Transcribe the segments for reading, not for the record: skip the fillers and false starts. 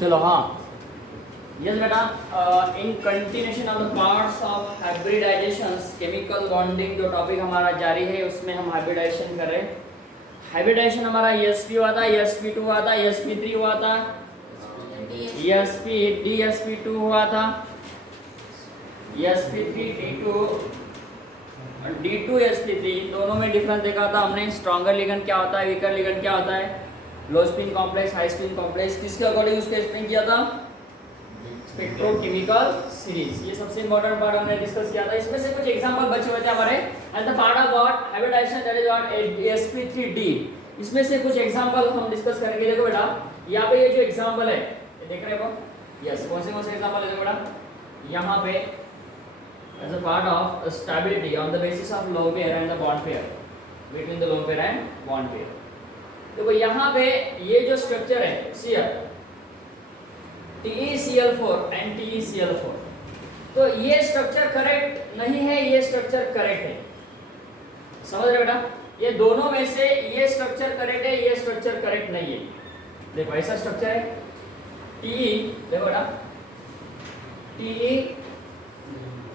चलो हाँ यस बेटा, in continuation of the parts of hybridizations chemical bonding जो टॉपिक हमारा जारी है उसमें हम हाइब्रिडाइजेशन कर रहे हैं। हाइब्रिडाइजेशन हमारा sp हुआ था, sp2 हुआ था, sp3 हुआ था, sp2 हुआ था, sp3 d2 d2 sp3 दोनों में डिफरेंस देखा था हमने। स्ट्रॉन्गर लिगेंड क्या होता है, वीकर लिगेंड क्या होता है, लो spin complex, high spin complex, किसके अकॉर्डिंग उसको एक्सप्लेन किया था, स्पेक्ट्रोकेमिकल सीरीज। ये सबसे इंपॉर्टेंट पार्ट हमने डिस्कस किया था। इसमें से कुछ एग्जांपल बचे हुए थे हमारे at the part of what hybridization that is what sp3d। इसमें से कुछ एग्जांपल हम डिस्कस करेंगे। देखो बेटा यहाँ पे ये जो एग्जांपल है ये देख रहे हो, यस कौन से एग्जांपल है देखो बेटा यहाँ पे as a part of stability on the basis of lone pair and the bond pair between the lone pair and bond pair। देखो यहाँ पे ये जो स्ट्रक्चर है CR TeCl4 and TeCl4, तो ये स्ट्रक्चर करेक्ट नहीं है, ये स्ट्रक्चर करेक्ट है। समझ रहे बेटा, ये दोनों में से ये स्ट्रक्चर करेक्ट है, ये स्ट्रक्चर करेक्ट नहीं है। देखो ऐसा स्ट्रक्चर है Te, देखो बेटा Te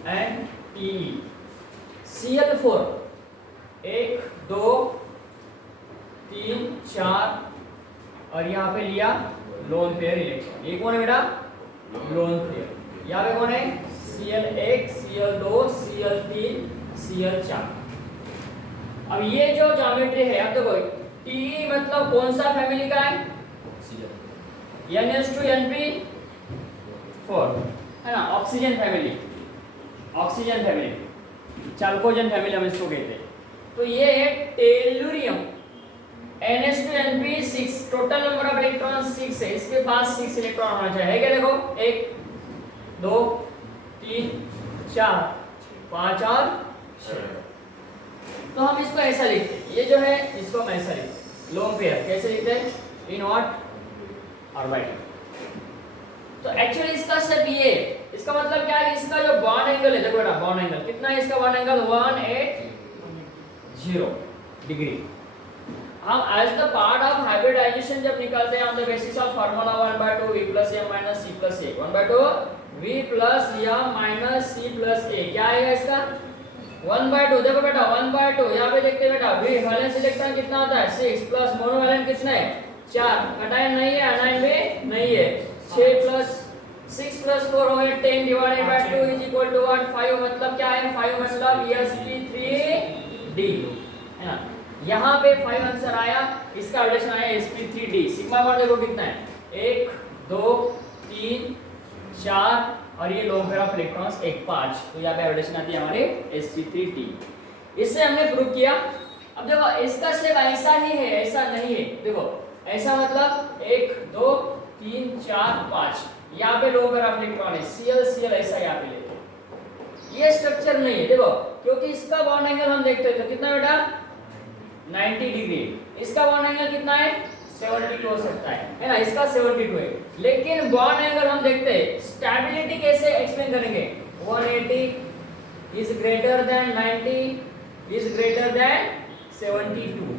एंड Te, Cl4 1 2 3 4 और यहाँ पे लिया लोन पेयर इलेक्ट्रॉन। ये कौन है बेटा, लोन पेयर। यहाँ पे कौन है, Cl1 Cl2 Cl3 Cl4। अब ये जो ज्योमेट्री है अब देखो Te मतलब कौन सा फैमिली का है, NH2 NP4 है ना, oxygen family, oxygen family, चाल्कोजन family हम इसको कहते हैं। तो ये है tellurium NH2 NP6, total number of electron 6 है, इसके पास 6 इलेक्ट्रॉन होना चाहिए। है क्या, देखो 1 2 3 4 5 और 6। तो हम इसको ऐसा लिखते हैं, ये जो है इसको हम ऐसा लिखते हैं, लोन पेयर कैसे लिखते हैं, इन व्हाट ऑर्बिट। तो एक्चुअली इसका स्टेप ये, इसका मतलब क्या है, इसका जो बॉन्ड एंगल है देखो बेटा, बॉन्ड एंगल कितना है, इसका बॉन्ड एंगल 180 डिग्री। हम as the part of hybridization जब निकालते हैं on the basis of formula 1/2 v + m - c + a, 1/2 v + m - c + a क्या आएगा इसका 1/2। देखो बेटा 1/2 यहाँ पे देखते हैं बेटा, v वैलेंस इलेक्ट्रॉन कितना होता है 6 प्लस मोनोवैलेंट कितना है 4, कटायन नहीं है, आनायन भी नहीं है, 6 + 6 + 4 हो गए 10 divided by 2 is equal to what 5। मतलब क्या है 5 मतलब sp3d है ना। यहाँ पे 5 आंसर आया, इसका रिलेशन आया sp3d। सिग्मा बॉन्ड देखो कितना है 1 2 3 4 और ये लोन पेयर ऑफ इलेक्ट्रॉन्स 1 5। तो यहाँ पे रिलेशन आती है हमारे sp3d। इससे हमने प्रूव किया। अब देखो इसका स्टेप ऐसा ही है, ऐसा नहीं है। देखो ऐसा मतलब 1 2 3 4 5, यहाँ पे लोन पेयर ऑफ इलेक्ट्रॉन है Cl Cl ऐसा यहाँ पे लेते हैं। ये स्ट्रक्चर नहीं है देखो, क्योंकि इसका बॉन्ड एंगल हम देखते हैं तो कितना बेटा 90 डिग्री, इसका बॉन्ड एंगल कितना है 72 हो सकता है ना, इसका 72 है। लेकिन बॉन्ड एंगल हम देखते हैं, स्टेबिलिटी कैसे एक्सप्लेन करेंगे, 180 is greater then 90 is greater then 72।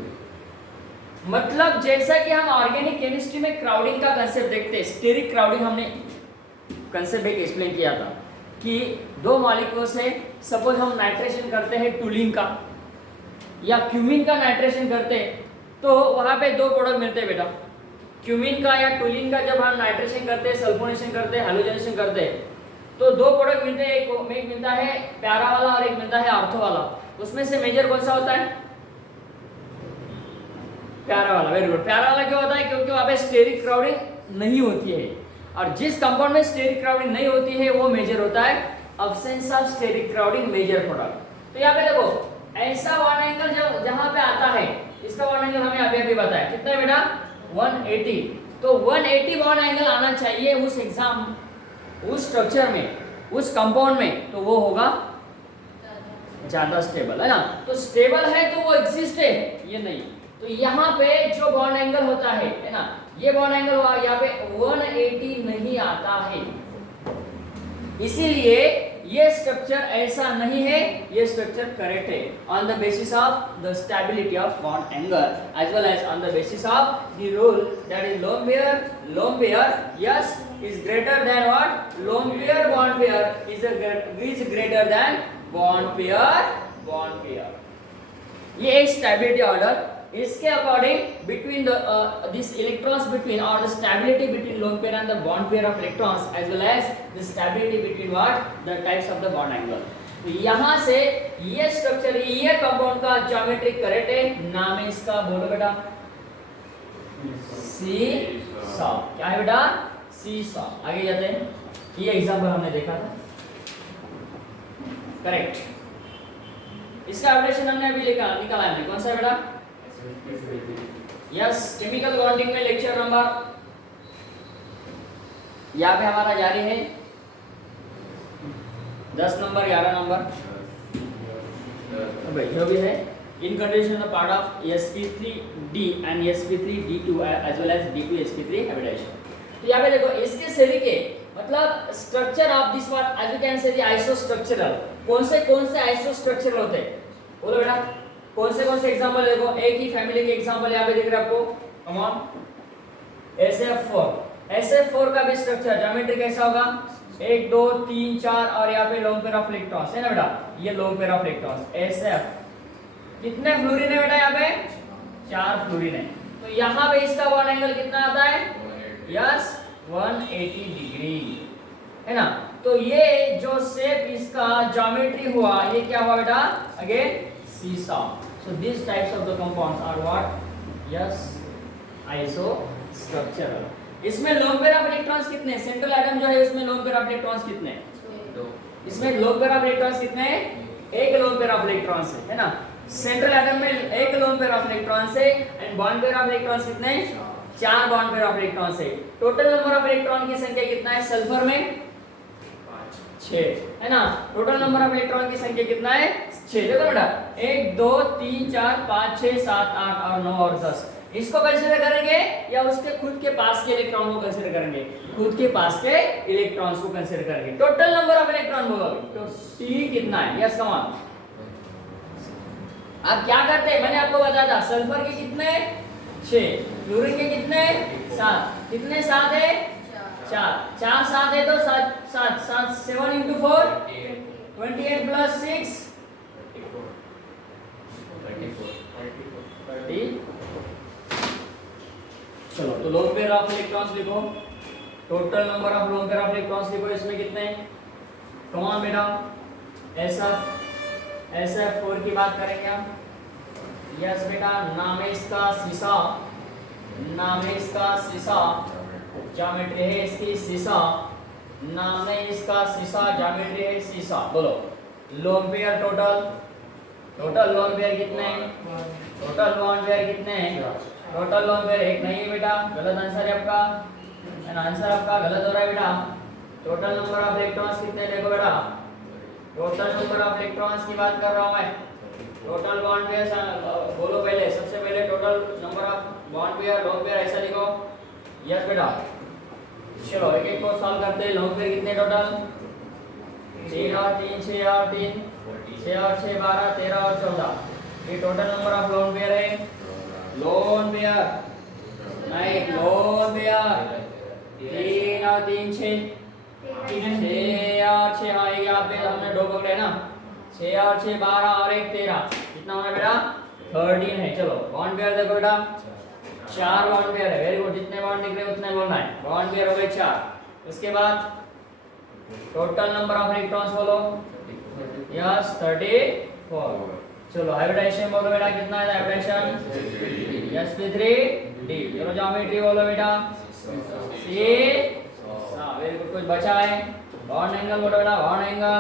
मतलब जैसा कि हम ऑर्गेनिक केमिस्ट्री में क्राउडिंग का कंसेप्ट देखते हैं, स्टेरिक क्राउडिंग हमने कंसेप्ट एक एक्सप्लेन किया था कि दो मॉलिक्यूल से सपोज हम नाइट्रेशन करते हैं टूलिन का या क्यूमिन का नाइट्रेशन करते हैं, तो वहाँ पे दो प्रोडक्ट मिलते हैं बेटा, क्यूमिन का या टूलिन का जब हम नाइट्रेशन करते हैं, सल्फोनेशन करते हैं, हैलोजनेशन करते हैं, तो दो प्रोडक्ट मिलते हैं, एक मिलता है प्यारा वाला और एक मिलता है आर्थो वाला। उसमें से मेजर कौन सा होता है, प्यारा वाला। Very good. प्यारा वाला क्यों होता है, क्योंकि वहाँ पे स्टेरिक क्राउडिंग नहीं होती है, और जिस कंपाउंड में स्टेरिक क्राउडिंग नहीं होती है वो मेजर होता है absence of steric crowding major product. तो यहाँ पे देखो ऐसा बॉन्ड एंगल जब जहाँ पे आता है, इसका बॉन्ड एंगल हमें अभी बताया कितना है बेटा 180। तो 180 बॉन्ड एंगल आना चाहिए उस एग्जाम, उस स्ट्रक्चर में, उस कंपाउंड में, तो वो होगा ज्यादा स्टेबल है ना। तो स्टेबल है तो वो एग्जिस्ट है, ये नहीं। तो यहाँ पे जो बॉन्ड एंगल होता है ना, ये बॉन्ड एंगल यहाँ पे 180 नहीं आता है, इसीलिए ये स्ट्रक्चर ऐसा नहीं है, ये स्ट्रक्चर करेक्ट है on the basis of the stability of bond angle as well as on the basis of the rule that is lone pair yes is greater than what, lone pair bond pair is greater than bond pair. ये एक stability order, इसके according between the this electrons between और the stability between lone pair and the bond pair of electrons as well as the stability between what, the types of the bond angle. तो यहाँ से ये structure, ये compound का geometric correct है, नाम है इसका, बोलो बेटा, सी सॉ। क्या है बेटा, सी सॉ। आगे जाते हैं, ये एग्जांपल हमने देखा था, करेक्ट। इसका एप्लीकेशन हमने अभी निकाला है, कौन सा है बेटा, यस केमिकल बॉन्डिंग में लेक्चर नंबर, यहाँ पे हमारा जारी है 10 नंबर 11 नंबर, जो भी है in condition the part of sp3d and sp3d2 as well as d2sp3 hybridization. तो यहाँ पे देखो इसके सेरी के मतलब structure of this one as we can say the isostructural. कौन से आइसोस्ट्रक्चरल होते हैं, बोलो बेटा, कौन से एग्जांपल देखो, एक ही फैमिली के एग्जांपल यहाँ पे दिख रहा है आपको, कम ऑन, SF4 का भी स्ट्रक्चर ज्योमेट्री कैसा होगा, 1 2 3 4 और यहाँ पे लोन पेयर ऑफ इलेक्ट्रॉन्स है ना बेटा, ये lone pair of electrons SF। कितने फ्लोरीन है बेटा, यहाँ पे 4 फ्लोरीन है। तो यहाँ पे इसका बॉन्ड एंगल कितना आता है, यस 180 डिग्री है ना। तो ये जो शेप इसका ज्योमेट्री हुआ, ये क्या हुआ बेटा, again seesaw. So these types of the compounds are what, yes isostructural। इसमें लोन पेयर ऑफ इलेक्ट्रॉन्स कितने, सेंट्रल एटम जो है उसमें लोन पेयर ऑफ इलेक्ट्रॉन्स कितने, इसमें लोन पेयर ऑफ इलेक्ट्रॉन्स कितने, एक लोन पेयर ऑफ इलेक्ट्रॉन्स है ना। सेंट्रल एटम में एक लोन पेयर ऑफ इलेक्ट्रॉन्स है and bond pair of electrons कितने, 4 बॉन्ड पेयर ऑफ इलेक्ट्रॉन्स है। टोटल नंबर ऑफ इलेक्ट्रॉन की संख्या कितना है, सल्फर में 6 है ना। टोटल नंबर ऑफ इलेक्ट्रॉन की संख्या कितना है, 6। देखो बेटा 1 2 3 4 5 6 7 8 और 9 और 10, इसको कंसीडर करेंगे या उसके खुद के पास के इलेक्ट्रॉन को कंसीडर करेंगे, खुद के पास के इलेक्ट्रॉन्स को कंसीडर करेंगे। टोटल नंबर ऑफ इलेक्ट्रॉन बोलो तो T कितना है, यस कम ऑन। आप क्या करते हैं, मैंने आपको बताया था, सल्फर के कितने 6, फ्लोरीन के कितने 7, कितने 7 है 4 7 है तो 7 7 into 4 28 plus 6 30। चलो तो लोन पेयर ऑफ इलेक्ट्रॉन्स लिखो, total number of lone pair of electrons लिखो, इसमें कितने, कम ऑन बेटा, SF4 की बात करेंगे हम, यस बेटा, नाम है इसका सीसा, नाम है इसका सीसा, ज्योमेट्री है इसकी सीसा, नाम है इसका सीसा, ज्योमेट्री है सीसा। बोलो lone pair total lone pair कितने, टोटल लोन पेयर कितने, टोटल लोन पेयर एक नहीं है बेटा, गलत आंसर है आपका, आंसर आपका गलत हो रहा है बेटा। टोटल नंबर ऑफ इलेक्ट्रॉन्स कितने, देखो बेटा टोटल नंबर ऑफ इलेक्ट्रॉन्स की बात कर रहा हूं मैं, टोटल बॉन्ड पेयर बोलो पहले, सबसे पहले total number of bond pair lone pair ऐसा लिखो, यस बेटा। चलो एक एक को सॉल्व करते हैं, लोन पेयर कितने टोटल, 3 और 3 6 और 3 6 और 6 12 13 और 14, ये total number of lone pair है, लोन पेयर नहीं लोन पेयर 3 और 3 6 6 और 6, हाँ यहाँ पे हमने 2 पकड़े ना, 6 और 6 12 और 1 13, कितना होगा बेटा 13 है। चलो बॉन्ड पेयर देखो बेटा, 4 बॉन्ड पेयर है, वेरी गुड, जितने बॉन्ड निकले उतने बोलना है, बॉन्ड पेयर हो गए 4। उसके बाद टोटल नंबर ऑफ इलेक्ट्रॉन्स बोलो, यस 34। चलो हाइब्रिडाइजेशन बोलो बेटा, कितना है हाइब्रिडाइजेशन, sp3d। चलो ज्योमेट्री बोलो बेटा, C, वेरी गुड, कुछ बचा है, बॉन्ड एंगल बोलो बेटा, बॉन्ड एंगल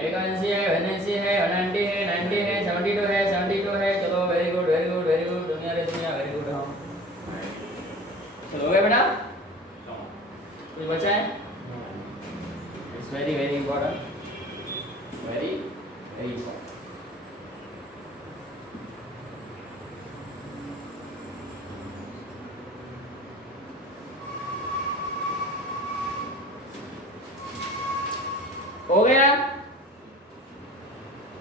एक NC है, NC है, 90 है, 90 है, 72 है, 72 है। चलो very good very good very good, दुनिया रे दुनिया, वेरी गुड। हाँ चलो हो गया बेटा, कुछ बचा है, it's very very important, very very important. हो गया,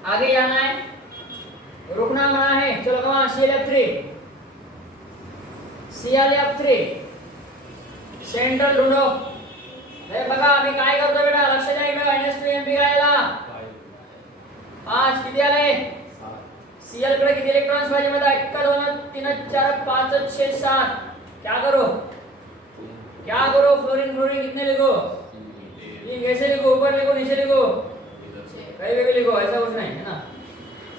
आगे जाना है, रुकना मना है। चलो कमा ClF3 सेंट्रल ढूंढो। हे बघा आम्ही काय करतो बेटा, लक्ष द्या इकडे NS2 घ्यायला 5 किती आले, Cl कडे किती इलेक्ट्रॉन्स पाहिजे मध्ये 1 2 3 4 5 6 7, क्या करो फ्लोरीन कितने लिखो, तीन, कैसे लिखो, ऊपर लिखो नीचे लिखो, कहीं भी लिखो, ऐसा कुछ नहीं है ना,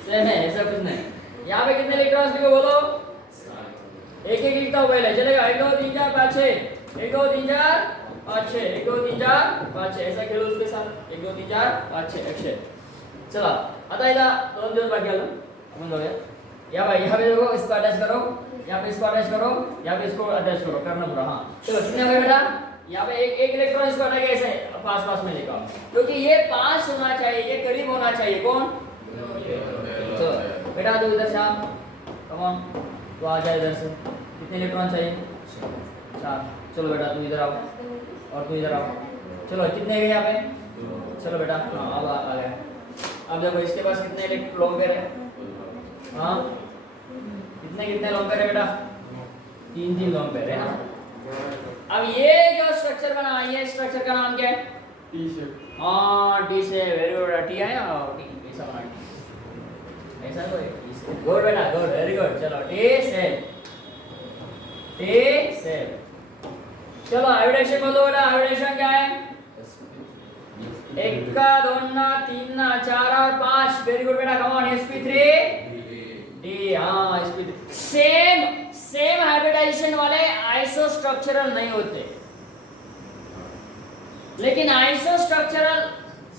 सेम है, ऐसा कुछ नहीं। यहाँ पे कितने इलेक्ट्रॉन्स लिखो बोलो, एक लिखता हूँ पहले, चलेगा 1 2 3 4 5 6, 1 2 3 4 5 6, 1 2 3 4 5 6, ऐसा खेलो उसके साथ, 1 2 3 4 5 6 अक्षय। चला आता इधर 2 दिवस बाकी आलो अपन जाऊया। या भाई यहाँ पे देखो, इसको अटैच करो, यहाँ पे इसको अटैच करो, यहाँ पे इसको अटैच करो, करना पूरा। हाँ चलो कितने हो गए बेटा, यहाँ पे एक इलेक्ट्रॉन इसको हटा के ऐसे पास में लिखा, क्योंकि ये पास होना चाहिए, ये करीब होना चाहिए। कौन, चलो बेटा तू इधर से आ, कम ऑन, तो आ जाए इधर से। कितने इलेक्ट्रॉन चाहिए, 4। चलो बेटा तू इधर आओ, और तू इधर आओ। चलो कितने गए यहाँ पे, चलो बेटा हाँ अब आ गया। अब देखो इसके पास कितने इलेक्ट्रॉन पेयर है, हाँ कितने लोन पेयर है बेटा, 3 लोन पेयर है ना। अब ये जो स्ट्रक्चर बना, ये स्ट्रक्चर का नाम क्या है, टी शेप। हाँ T shape, very good, T है ना, टी ऐसा बना, ऐसा तो टी शेप, गुड बेटा गुड, वेरी गुड। चलो टी शेप। चलो हाइब्रिडेशन बोलो बेटा, हाइब्रिडेशन क्या है, 1 2 3 4 और 5, वेरी गुड बेटा, कम ऑन, sp3 डी, हाँ sp3 सेम हाइब्रिडाइजेशन वाले आइसोस्ट्रक्चरल नहीं होते, लेकिन आइसोस्ट्रक्चरल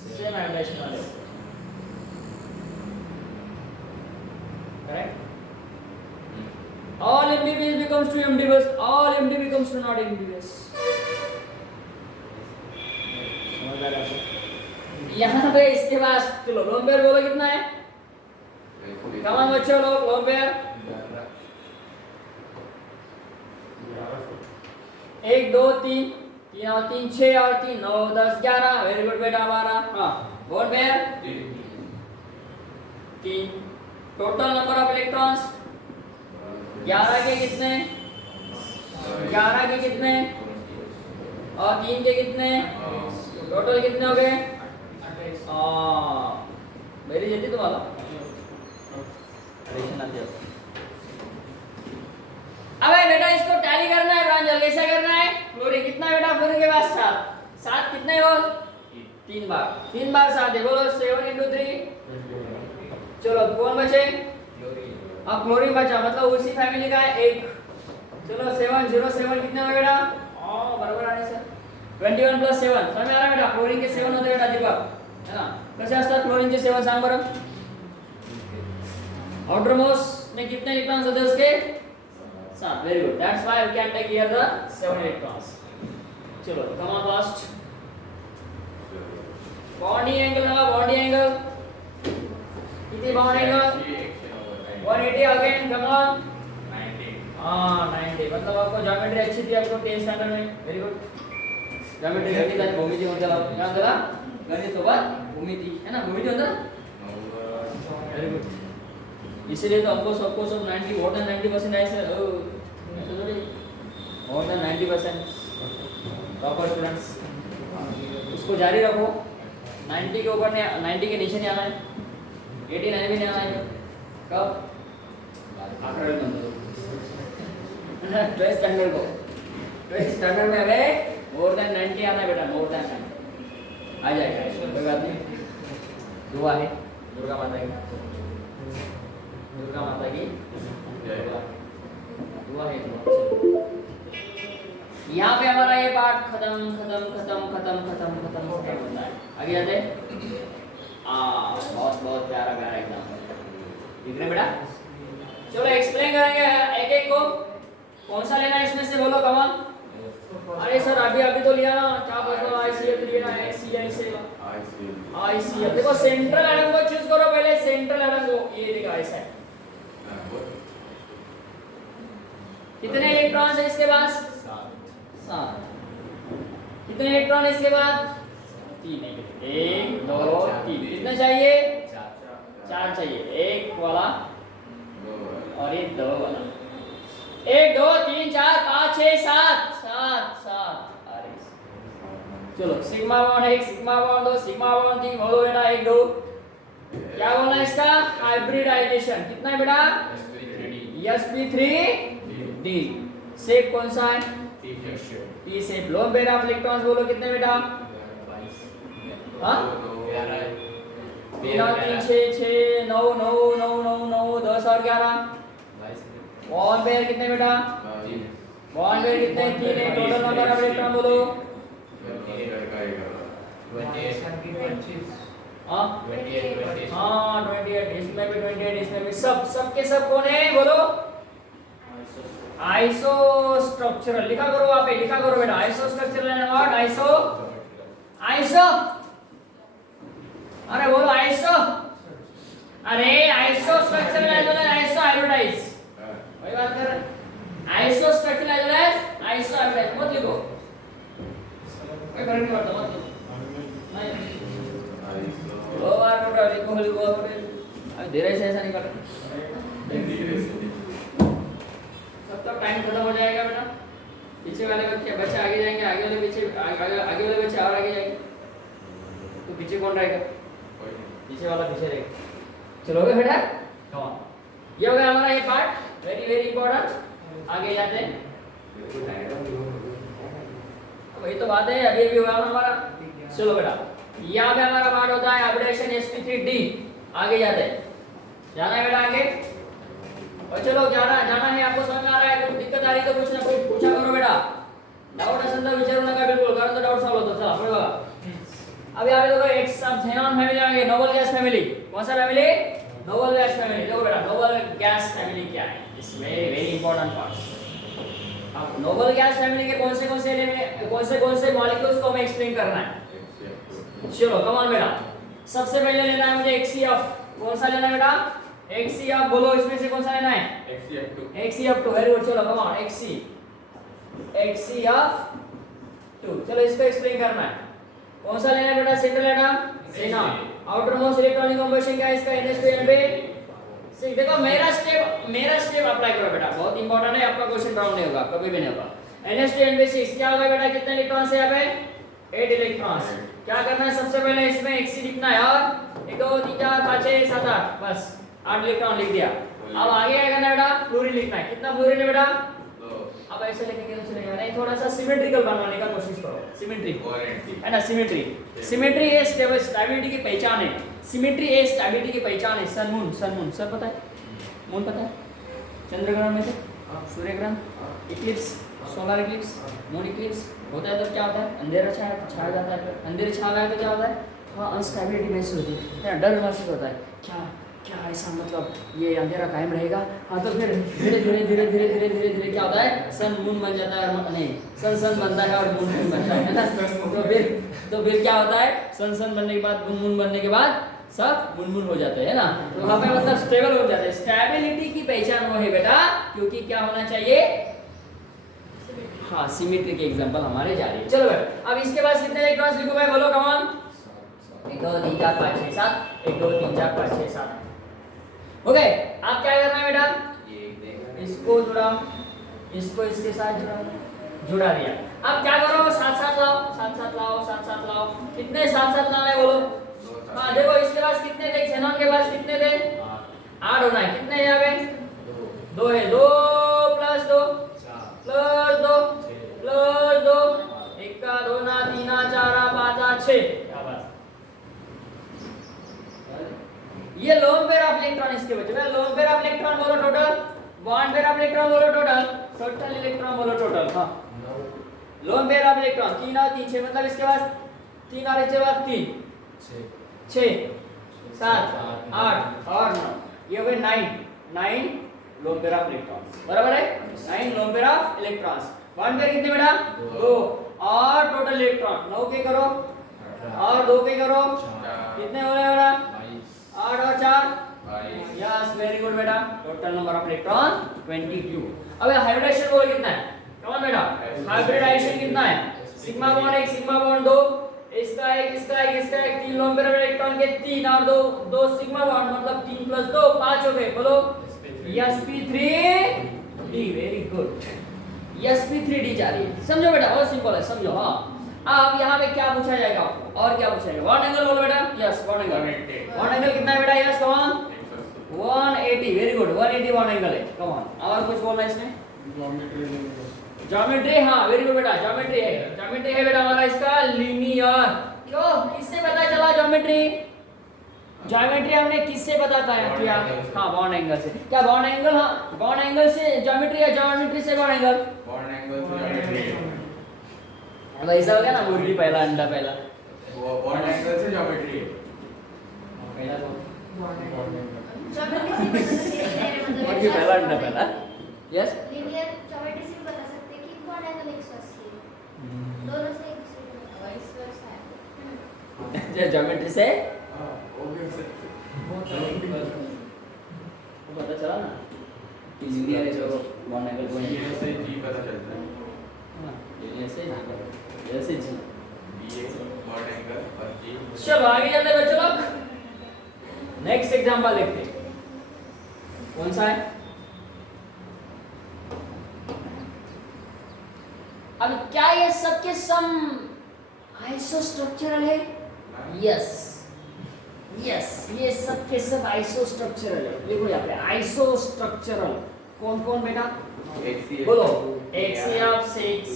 सेम हाइब्रिडाइजेशन वाले होते, correct. All MBBS becomes to MDBS, all MD becomes to not MBBS। समझ आ रहा है? यहाँ पे इसके पास चलो लोन पेयर बोलो कितना है, कमान बच्चों लोग लोन पेयर 1 2 3 3 और 3 6 और 3 9 10 11, वेरी गुड बेटा हमारा। हाँ lone pair 3, total number of electrons 11 के कितने, 11 के कितने और 3 के कितने, टोटल कितने हो गए, मेरी जल्दी तुम्हारा अबे बेटा इसको टैली करना है प्रांजल, कैसा करना है, फ्लोरीन कितना बेटा, फ्लोरीन के पास 7 कितने हो, 3 बार 7 है, बोलो 7 × 3। चलो कौन बचे, अब क्लोरीन बचा, मतलब उसी फैमिली का है 1। चलो 707 कितने हो बेटा, बराबर आने से 21 + 7, समझ आ रहा बेटा, क्लोरीन के 7 होते बेटा दीपक, है ना, कसे असतात क्लोरीनचे 7 सांग बरं, आउटर मोस्ट में कितने इलेक्ट्रॉन्स होते हैं उसके 7, very good, that's why we can take here the 7 electrons. चलो come on fast, bonding angle लगा, बॉन्डिंग एंगल कितनी, bonding angle 180 again, come on 90, मतलब आपको ज्योमेट्री अच्छी थी आपको 10th स्टैंडर्ड में, वेरी गुड, ज्योमेट्री अच्छी थी, भूमिति होता है, क्या होता है गणित सोबत भूमिति, है ना, भूमिति होता है, वेरी गुड। इसीलिए तो हमको सबको सब 90 मोर देन 90% ऐसे मोर देन 90% टॉपर स्टूडेंट्स, उसको जारी रखो, 90 के ऊपर नहीं, 90 के नीचे नहीं आना है, 89 भी नहीं आना है, कब 12th स्टैंडर्ड को, 12th स्टैंडर्ड में हमें मोर देन 90 आना है बेटा, मोर देन 90 आ जाएगा, कोई बात नहीं। दुआ है दुर्गा माता की, दुर्गा माता की दुआ है। यहाँ पे हमारा ये पार्ट खत्म होता है, आगे जाते बहुत प्यारा एग्जाम्पल, ठीक है बेटा। चलो एक्सप्लेन करेंगे एक एक को, कौन सा लेना है इसमें से बोलो, कमान। अरे सर अभी तो लिया ना, क्या बोलो, ICL लिया ना, ICL देखो, सेंट्रल एटम को चूज करो पहले, सेंट्रल एटम को, ये देखो ऐसा है, कितने इलेक्ट्रॉन्स है इसके पास, 7। कितने इलेक्ट्रॉन है इसके बाद, 3 1 2 3 कितने चाहिए? 4 चाहिए। एक वाला और एक 2 वाला। 1 2 3 4 5 6 7 7 7। अरे चलो sigma bond 1 sigma bond 2 sigma bond 3 बोलो बेटा 1 2। क्या बोलना है इसका? हाइब्रिडाइजेशन। कितना है बेटा? sp3d। शेप कौन सा है? P shape. Lone pair of electrons बोलो कितने बेटा? 3 3 6 6 9 9 9 9 9 10 और 11। बॉन्ड पेयर कितने बेटा? बॉन्ड पेयर कितने? 3 है। टोटल नंबर ऑफ इलेक्ट्रॉन बोलो। 28। इसमें भी 28, इसमें भी। सब के सब कौन है बोलो? Isostructural. लिखा करो वहां पे, लिखा करो बेटा। Isostructural and what? Iso. अरे बोलो आइसो। अरे isostructural as well as iso hybridize. वही बात कर रहे। Isostructural as well as iso hybridize. मत लिखो, कोई फर्क नहीं पड़ता, मत लिखो। दो बार टोटल लिखो। अब धीरे से ऐसा नहीं कर। तब तक टाइम खत्म हो जाएगा बेटा। पीछे वाले बच्चे आगे जाएंगे, आगे वाले पीछे, आगे वाले बच्चे और आगे जाएंगे। तो पीछे कौन रहेगा? पीछे वाला पीछे रहेगा। चलोगे बेटा? Come on. ये हो गया हमारा ये पार्ट, वेरी वेरी इंपॉर्टेंट। आगे जाते हैं। वही तो बात है, अभी हुआ हमारा। चलो बेटा, यहाँ पे हमारा पार्ट होता है हाइब्रिडेशन sp3d। आगे जाते हैं। जाना है बेटा आगे? और चलो जाना है। आपको समझ में आ रहा है? कोई दिक्कत आ रही तो कुछ ना कुछ पूछा करो बेटा। डाउट असेल तर विचारू नका बिल्कुल, कारण तो डाउट सॉल्व होतो। चला पुढे बघा। अब यहाँ पे देखो एक सब झेनॉन फैमिली आएंगे। Noble gas family. कौन सा फैमिली? Noble gas family. देखो बेटा नोबल गैस फैमिली क्या है? It's very very important part. अब नोबल गैस फैमिली के कौन से मॉलिक्यूल्स को हमें एक्सप्लेन करना है। चलो कम ऑन बेटा। सबसे पहले लेना है मुझे HCF। कौन सा लेना है बेटा? HCF। बोलो इसमें से कौन सा लेना है? HCF2। Very good. चलो कम ऑन HCF2। चलो इसको एक्सप्लेन करना है। कौन सा लेना है बेटा? Central atom xenon। Outer most electronic combination क्या है इसका? NH2 पे। देखो मेरा स्टेप अप्लाई करो बेटा, बहुत इंपॉर्टेंट है। आपका क्वेश्चन डाउन नहीं होगा, कभी भी नहीं होगा। NH2 क्या होगा बेटा? कितने इलेक्ट्रॉन्स है यहाँ पे? 8 इलेक्ट्रॉन्स। क्या करना है? सबसे पहले इसमें Hc लिखना है और 1 2 3 4 5 6 7 8 बस 8 इलेक्ट्रॉन लिख दिया। अब आगे क्या करना है बेटा? फ्लोरीन लिखना है। कितना फ्लोरीन है बेटा? अब ऐसे लिखेंगे तो चलेगा नहीं, थोड़ा सा सिमेट्रिकल बनवाने का कोशिश करो। सिमेट्री है ना? सिमेट्री ये स्टेबिलिटी की पहचान है। सिमेट्री ये स्टेबिलिटी की पहचान है। सन मून सर पता है? मून पता है? चंद्रग्रहण में से सूर्य ग्रहण, Eclipse, solar Eclipse, moon Eclipse होता है तो क्या होता है? अंधेरा छाया जाता है। अंधेरे छा गया तो क्या होता है? हाँ अनस्टेबिलिटी महसूस होती है, डर महसूस होता है। क्या ऐसा मतलब ये अंधेरा कायम रहेगा? हाँ तो फिर धीरे धीरे क्या होता है? सन मून बन जाता है। नहीं, सन बनता है और मून बनता है ना? तो फिर क्या होता है? सन बनने के बाद मून बनने के बाद सब मून हो जाते हैं ना? तो वहाँ पे मतलब स्टेबल हो जाते हैं। स्टेबिलिटी की पहचान वो है बेटा, क्योंकि क्या होना चाहिए? हाँ सिमेट्री के एग्जांपल हमारे जा रही है। चलो भाई, अब इसके बाद कितने इलेक्ट्रॉन्स लिखूं मैं? बोलो कम ऑन। 1 2 3 4 5 6 7 1 2 3 4 5 6 7। ओके, आप क्या करना है बेटा? इसको जुड़ा, इसको इसके साथ जुड़ा दिया। अब क्या करो? साथ लाओ। कितने साथ लाना है बोलो? हाँ देखो इसके पास कितने थे? xenon के पास कितने थे? 8 होना है। कितने यहाँ पे? 2 है। 2 प्लस 2 प्लस 2 प्लस 2 1 का 2 ना 3 ना 4 5 6। क्या बात? ये लोन पेयर ऑफ इलेक्ट्रॉन इसके बचे। मैं लोन पेयर ऑफ इलेक्ट्रॉन बोलो total, bond pair of electron बोलो टोटल इलेक्ट्रॉन बोलो टोटल। हाँ लोन पेयर ऑफ इलेक्ट्रॉन 3 और 3 6, मतलब इसके पास 3 और इसके पास 3 6 7 8 और 9, ये हो गए 9 लोन पेयर ऑफ इलेक्ट्रॉन्स। बराबर है? 9 lone pair of electrons. Bond pair कितने बेटा? 2 और टोटल इलेक्ट्रॉन 9 के करो और 2 के करो, कितने हो गए बेटा? 8 और 4 यस वेरी गुड बेटा। Total number of electron 22। अब हाइब्रिडाइजेशन बोल कितना है? कौन बेटा? हाइब्रिडाइजेशन कितना है? सिग्मा बॉन्ड 1 सिग्मा बॉन्ड 2 इसका एक तीन लोन पैरा इलेक्ट्रॉन के तीन और दो सिग्मा बॉन्ड मतलब 3 + 2 5 हो गए। बोलो sp3d। वेरी गुड, sp3d जा रही है। समझो बेटा, बहुत सिंपल है, समझो। हाँ, अब यहाँ पे क्या पूछा जाएगा और क्या पूछा जाएगा? बॉन्ड एंगल बोलो बेटा। Yes, bond angle. Bond angle कितना है बेटा? Yes, come on 180। Very good, 180 bond angle है। कम ऑन, और कुछ बोलना है इसमें? ज्योमेट्री। हाँ, वेरी गुड बेटा, ज्योमेट्री है बेटा हमारा इसका लीनियर। क्यों, किससे पता चला ज्योमेट्री? ज्योमेट्री हमने किससे पता किया? हाँ, बॉन्ड एंगल से। क्या बॉन्ड एंगल? हाँ, बॉन्ड एंगल से ज्योमेट्री है, ज्योमेट्री से बॉन्ड एंगल। बॉन्ड एंगल से ज्योमेट्री। अब ऐसा हो गया ना, मुर्गी पहला अंडा पहला। वो बॉन्ड एंगल से ज्योमेट्री है। पहला तो ज्योमेट्री से मुर्गी पहला अंडा पहला। यस, लीनियर ज्योमेट्री से भी बता सकते हैं कि बॉन्ड एंगल 180 है। दोनों से एक दूसरे को वाइस वर्सा है। ज्योमेट्री से हां, ओके सर। वो पता चला ना कि लीनियर है जो बॉन्ड एंगल को ये से जी पता चलता है। हां, लीनियर से जी, ऐसे जी। ये बॉन्ड एंगल और जी। चलो आगे चलते हैं बच्चों लोग। नेक्स्ट एग्जांपल देखते हैं। कौन सा है? अब क्या ये सबके सम आइसोस्ट्रक्चरल है? यस, ये सब के सब आइसोस्ट्रक्चरल है। देखो यहाँ पे आइसोस्ट्रक्चरल कौन कौन बेटा? बोलो HCF6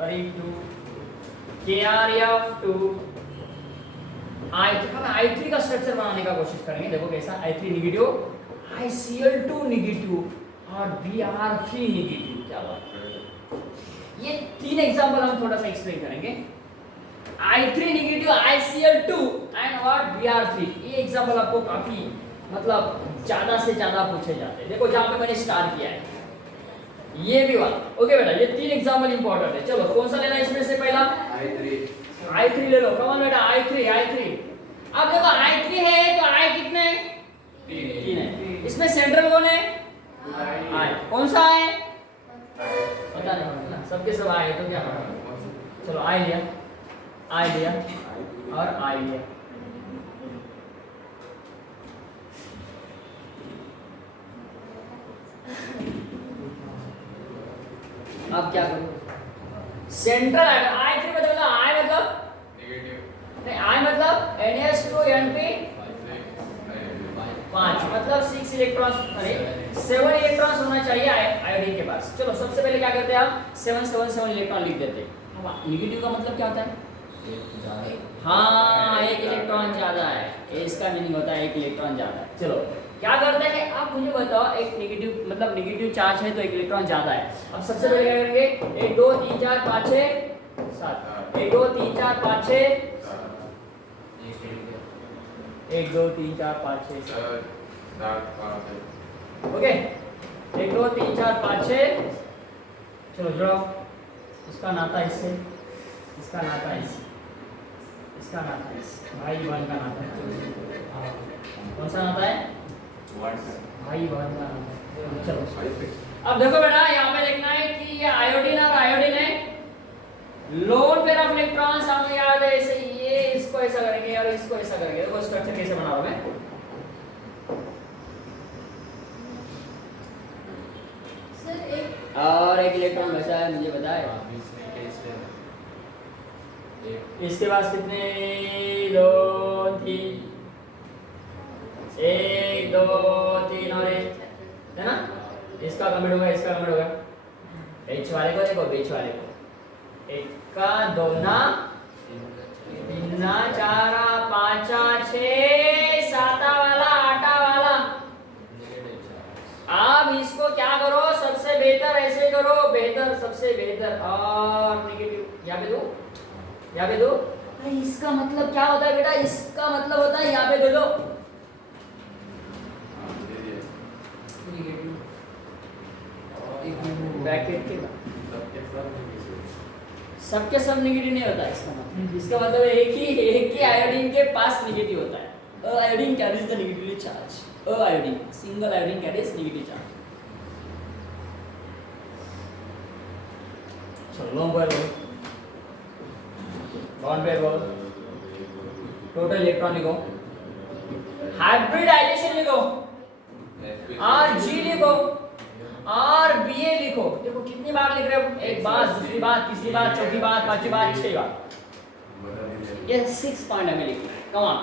और 2 KrF2 I3 का स्ट्रक्चर बनाने का कोशिश करेंगे। देखो कैसा, I3 नेगेटिव, ICl2 नेगेटिव और Br3 नेगेटिव। क्या बात है, ये तीन एग्जांपल हम थोड़ा सा एक्सप्लेन करेंगे। I3 negative, ICl2 and what Br3। ये एग्जांपल आपको काफी मतलब ज्यादा से ज्यादा पूछे जाते हैं। देखो जहां पे मैंने स्टार किया है ये भी वाला। ओके बेटा, ये तीन एग्जांपल इंपॉर्टेंट है। चलो कौन सा लेना है इसमें से? पहला I3 ले लो। कम ऑन बेटा, I3। अब देखो I3 है तो I कितने हैं? 3 है। इसमें सेंट्रल कौन है? I। कौन सा है? पता नहीं ना, सबके सब I है तो क्या करना? चलो I लिया और I लिया। अब क्या करूं? सेंट्रल I3 मतलब I मतलब नेगेटिव नहीं, I मतलब NS2Np 5 मतलब 6 इलेक्ट्रॉन्स, अरे 7 इलेक्ट्रॉन्स होना चाहिए आयोडीन के पास। चलो सबसे पहले क्या करते हैं हम? 7 इलेक्ट्रॉन लिख देते हैं। नेगेटिव का मतलब क्या होता है? हाँ, एक इलेक्ट्रॉन ज्यादा है। इसका मीनिंग होता है एक इलेक्ट्रॉन ज्यादा है। चलो क्या करते हैं, आप मुझे बताओ। एक नेगेटिव मतलब नेगेटिव चार्ज है तो एक इलेक्ट्रॉन ज्यादा है। अब सबसे पहले क्या करेंगे? 1 2 3 4 5 6 7। 1 2 3 4 5 6 1 2 3 4 5 6 7। ओके, 1 2 3 4 5 6। चलो जोड़ो। इसका नाता इससे, इसका नाता इससे, इसका नाता इससे, भाई बहन का नाता है। कौन सा नाता है? भाई बहन का नाता है। चलो अब देखो बेटा, यहाँ पे देखना है कि ये आयोडीन और आयोडीन है। लोन पेयर ऑफ इलेक्ट्रॉन्स हमें याद है, ऐसे ये इसको ऐसा करेंगे और इसको ऐसा करेंगे। देखो स्ट्रक्चर कैसे बना रहा हूं मैं। सर एक और एक इलेक्ट्रॉन बचा है, मुझे बताए। इसके पास कितने? 2 3 1 2 3 और 1 है ना। इसका कमिट होगा, इसका कमिट होगा। H वाले को देखो, बीच वाले को। 1 का 2 ना 3 ना 4 5 6 7 वाला 8 वाला। अब इसको क्या करो? सबसे बेहतर ऐसे करो, बेहतर सबसे बेहतर और नेगेटिव यहाँ पे दो, यहाँ पे दो। अरे इसका मतलब क्या होता है बेटा? इसका मतलब होता है यहाँ पे दे दो ब्रैकेट के सबके सब नेगेटिव नहीं होता। इसका मतलब एक ही आयोडीन के पास नेगेटिव होता है। Iodine carries the negative charge. Iodine, single iodine carries negative charge. चलो लोन पेयर बोलो, बॉन्ड पेयर बोलो। टोटल इलेक्ट्रॉन लिखो, हाइब्रिडाइजेशन लिखो, Rg लिखो, Rba लिखो। देखो कितनी बार लिख रहे हो, एक बार, दूसरी बार, तीसरी बार, चौथी बार, पांचवी बार, छठी बार। ये 6 पॉइंट हमें लिखना है। Come on,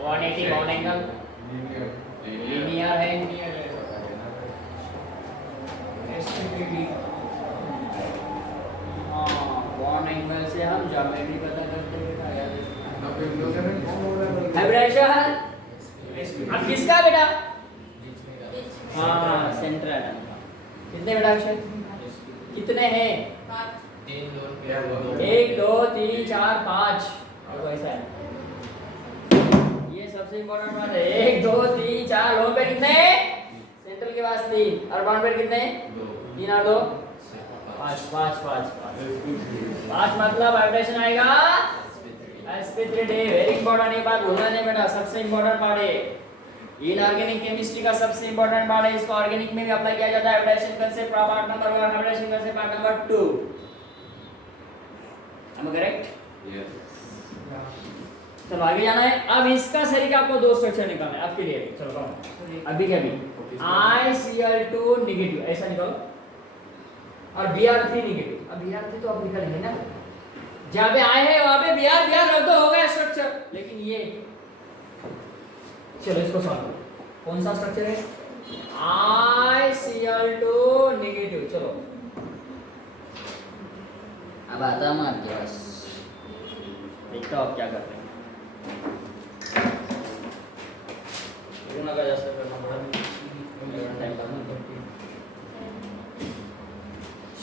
180 bond angle linear है, बॉन्ड एंगल से हम ज्योमेट्री पता करते हैं बेटा, याद है बेटा। अब किसका बेटा, हाँ सेंटर एटम का। कितने बेटा अक्षय, कितने हैं, 1 2 3 4 5। देखो ऐसा है, ये सबसे इम्पोर्टेंट बात है। 1 2 3 4 लोन पे कितने, सेंट्रल के पास 3 और बॉन्ड पे कितने, 3 और 2 5 5 5 5 मतलब वाइब्रेशन आएगा sp3d। वेरी इंपॉर्टेंट, ये बात भूलना नहीं बेटा, सबसे इंपॉर्टेंट पार्ट है। इनऑर्गेनिक केमिस्ट्री का सबसे इंपॉर्टेंट पार्ट है, इसको ऑर्गेनिक में भी अप्लाई किया जाता है। Hybridization concept part number 1, hybridization concept part number 2। am I correct? Yes. चलो आगे जाना है। अब इसका सही का आपको दो स्ट्रक्चर निकालना है आपके लिए। चलो करो, अभी क्या भी ICl2 नेगेटिव ऐसा निकालो और Br3 नेगेटिव। अब Br3 तो आप निकाल लेंगे ना, जहां पे आए हैं वहां पे Br रख दो, हो गया स्ट्रक्चर। लेकिन ये चलो इसको सॉल्व करो। कौन सा स्ट्रक्चर है, ICl2 नेगेटिव। चलो अब आता है आपके पास, देखता हूं आप क्या करते हैं। का जास्त करना पड़ा, टाइम करना।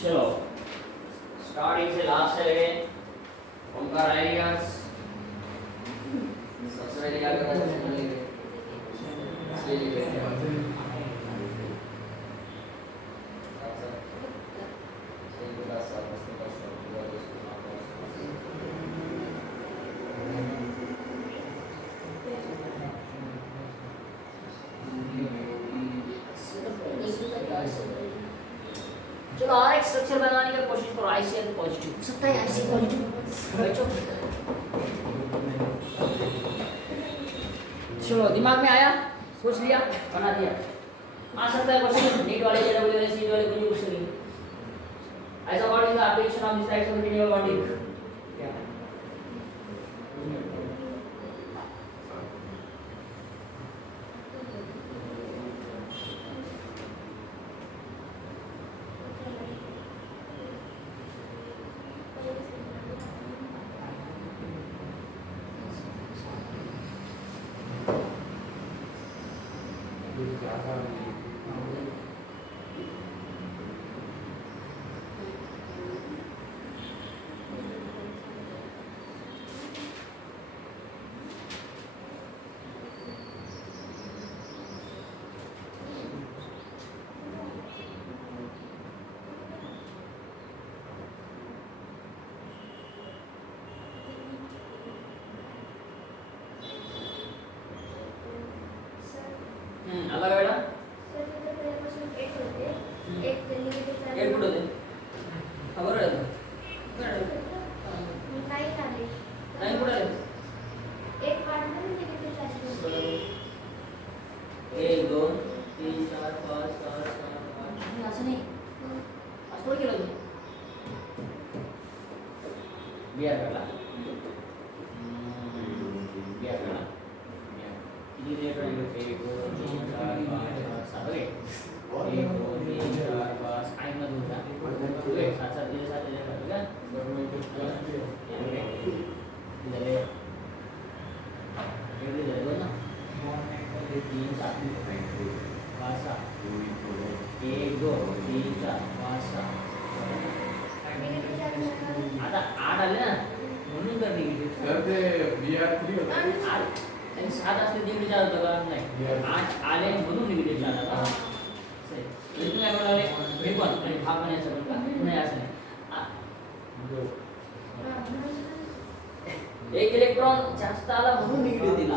चलो स्टार्टिंग से लास्ट से लेके उनका रहेगा। सबसे पहले क्या करना है, ये लिख लेते हैं। चलो और एक स्ट्रक्चर बनाने की कोशिश करो, ICl पॉजिटिव। हो सकता है ICl पॉजिटिव बच्चों। चलो दिमाग में आया, सोच लिया, बना दिया। आ सकता है क्वेश्चन नीट वाले, जेडब्ल्यू वाले, सीट वाले कुछ पूछ लेंगे। ऐसा what is the application of this type of minimal bonding. अलग है बेटा, एक फुट होते खबर है तो नहीं फुट है। एक पार्ट में नेगेटिव चार्ज 1 2 3 4 5 6 7 8 ऐसा नहीं आज थोड़ी के लगे बियर करला बियर करला ini dia kan itu 1 2 3 4 5 6 7 1 2 3 4 5 aing mah duda oke satu kan tidak le ini dari mana 3 1 bahasa 1 2 3 bahasa ada ना म्हणून तर निगेटिव्ह सर ते Br3 होतं आणि 7 असते निगेटिव्ह चार्ज होता नाही 8 आले म्हणून निगेटिव्ह चार्ज आला सही तुम्ही काय म्हणाले हे पण आणि हा पण याचं पण नाही असं नाही एक इलेक्ट्रॉन जास्त आला म्हणून निगेटिव्ह दिला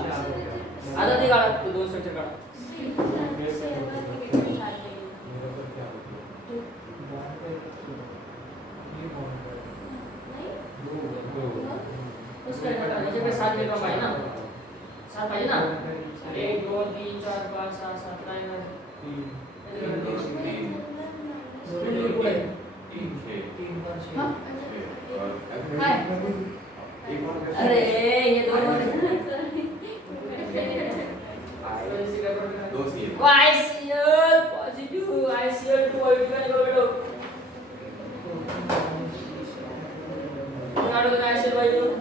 आता ते काढा तो दोन स्ट्रक्चर काढा उसका 7 इलेक्ट्रॉन पाहिजे ना, 7 पाहिजे ना, 1 2 3 4 5 6 7 काय ना, काय अरे ये दोन ICL पॉझिटिव्ह ICL2 पॉझिटिव्ह कोणाला दोन ICL पॉझिटिव्ह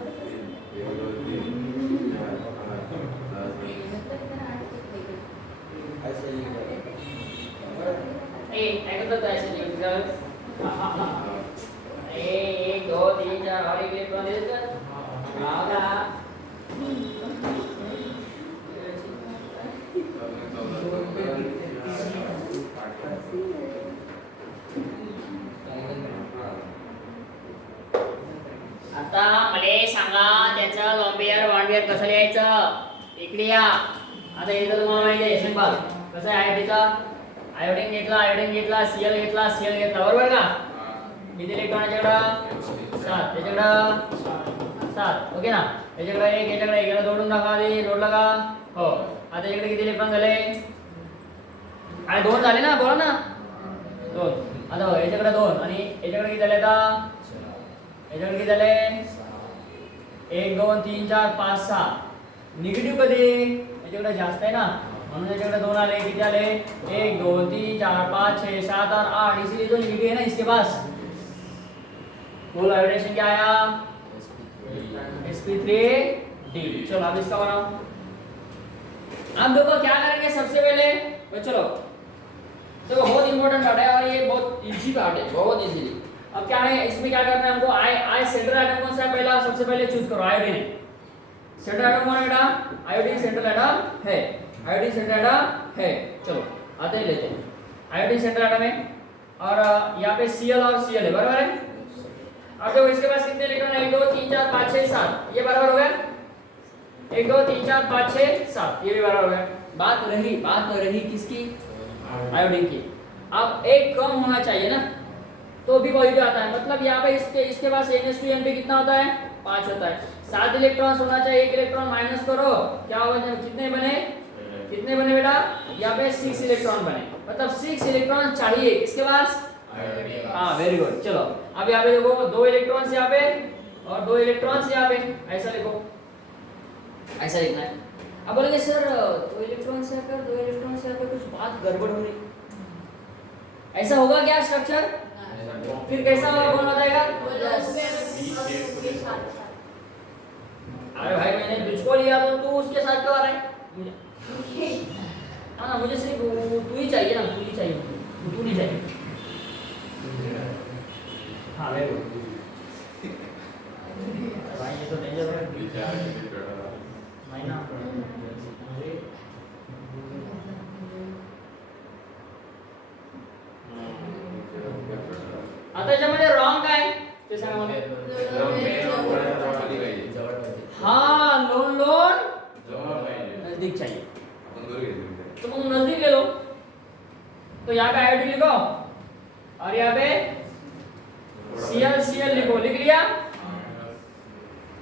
ऐकत होता ICL एक दो तीन चार और एक इलेक्ट्रॉन दे देता आता मला सांगा त्याचं लॉम्बियर वॉन्बियर कसं लिहायचं इकडे या आता इथं तुम्हाला माहिती आहे सिंपल कसं आहे आयडीचा आयोडीन घेतला Cl घेतला बरोबर का किती इलेक्ट्रॉन याच्याकडं 7 याच्याकडं 7 ओके ना याच्याकडं 1 याच्याकडे 1 याला जोडून टाका आधी जोडला का हो आता याच्याकडे किती इलेक्ट्रॉन झाले आणि 2 झाले ना बोला ना 2 आता हो याच्याकडे 2 आणि याच्याकडे किती झाले आता याच्याकडे किती झाले 1 2 3 4 5 6 निगेटिव्ह कधी याच्याकडे जास्त आहे ना म्हणून याच्याकडे 2 आले किती आले 1 2 3 4 5 6 7 और 8 इसीलिए जो निगेटिव है ना इसके पास कुल आयोडाइजेशन क्या आया sp3d चलो अब इसका बनाओ अब देखो क्या करेंगे सबसे पहले तो चलो देखो बहुत इंपॉर्टेंट पार्ट है और ये बहुत इजी पार्ट है बहुत इजीली अब क्या है इसमें क्या करना है हमको आई सेंट्रल एटम कौन सा है पहला सबसे पहले चूज करो आयोडीन है सेंट्रल एटम कौन है बेटा आयोडीन सेंट्रल एटम है आयोडीन सेंट्रल एटम है चलो आते हैं लेते हैं आयोडीन सेंट्रल एटम है और यहाँ पे Cl और Cl है बराबर है अब देखो इसके पास कितने इलेक्ट्रॉन है 1 2 3 4 5 6 7 ये बराबर हो गया 1 2 3 4 5 6 7 ये भी बराबर हो गया बात रही किसकी आयोडीन की अब एक कम होना चाहिए ना तो भी पॉजिटिव आता है मतलब यहाँ पे इसके पास NH2 पे कितना होता है 5 होता है 7 इलेक्ट्रॉन्स होना चाहिए 1 इलेक्ट्रॉन माइनस करो क्या होगा कितने बने बेटा यहाँ पे 6 इलेक्ट्रॉन बने मतलब 6 इलेक्ट्रॉन चाहिए किसके पास हाँ वेरी गुड चलो अब यहाँ पे देखो 2 इलेक्ट्रॉन्स यहाँ पे और 2 इलेक्ट्रॉन्स यहाँ पे ऐसा लिखो ऐसा लिखना है अब बोलेंगे सर 2 इलेक्ट्रॉन्स यहाँ पे 2 इलेक्ट्रॉन्स यहाँ पे कुछ बात गड़बड़ हो रही ऐसा होगा क्या स्ट्रक्चर फिर कैसा बना जाएगा अरे भाई मैंने तुझको लिया तो तू उसके साथ क्यों आ रहा है हाँ मुझे सिर्फ तू ही चाहिए ना तू ही चाहिए तू नहीं चाहिए हाँ वेरी गुड भाई ये तो डेंजर है मायना आता याच्यामध्ये रॉंग काय ते सांगा मला हाँ लोन नजदीक चाहिए तो तुम नजदीक ले लो तो यहाँ पे आयोडीन लिखो और यहाँ पे Cl लिखो लिख लिया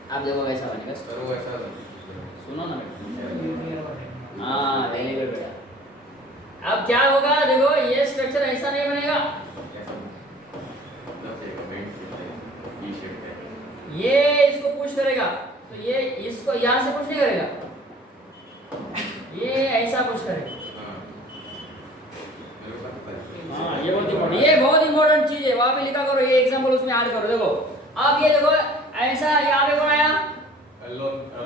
आप देखो कैसा बनेगा सुनो ना बेटा हाँ वेरी गुड बेटा अब क्या होगा देखो ये स्ट्रक्चर ऐसा नहीं बनेगा ये इसको पुश करेगा तो ये इसको यहाँ से पुश नहीं करेगा ये ऐसा पुश करेगा हाँ ये बहुत इंपॉर्टेंट चीज है वहां पे लिखा करो ये एग्जांपल उसमें ऐड करो देखो अब ये देखो ऐसा यहाँ पे कौन आया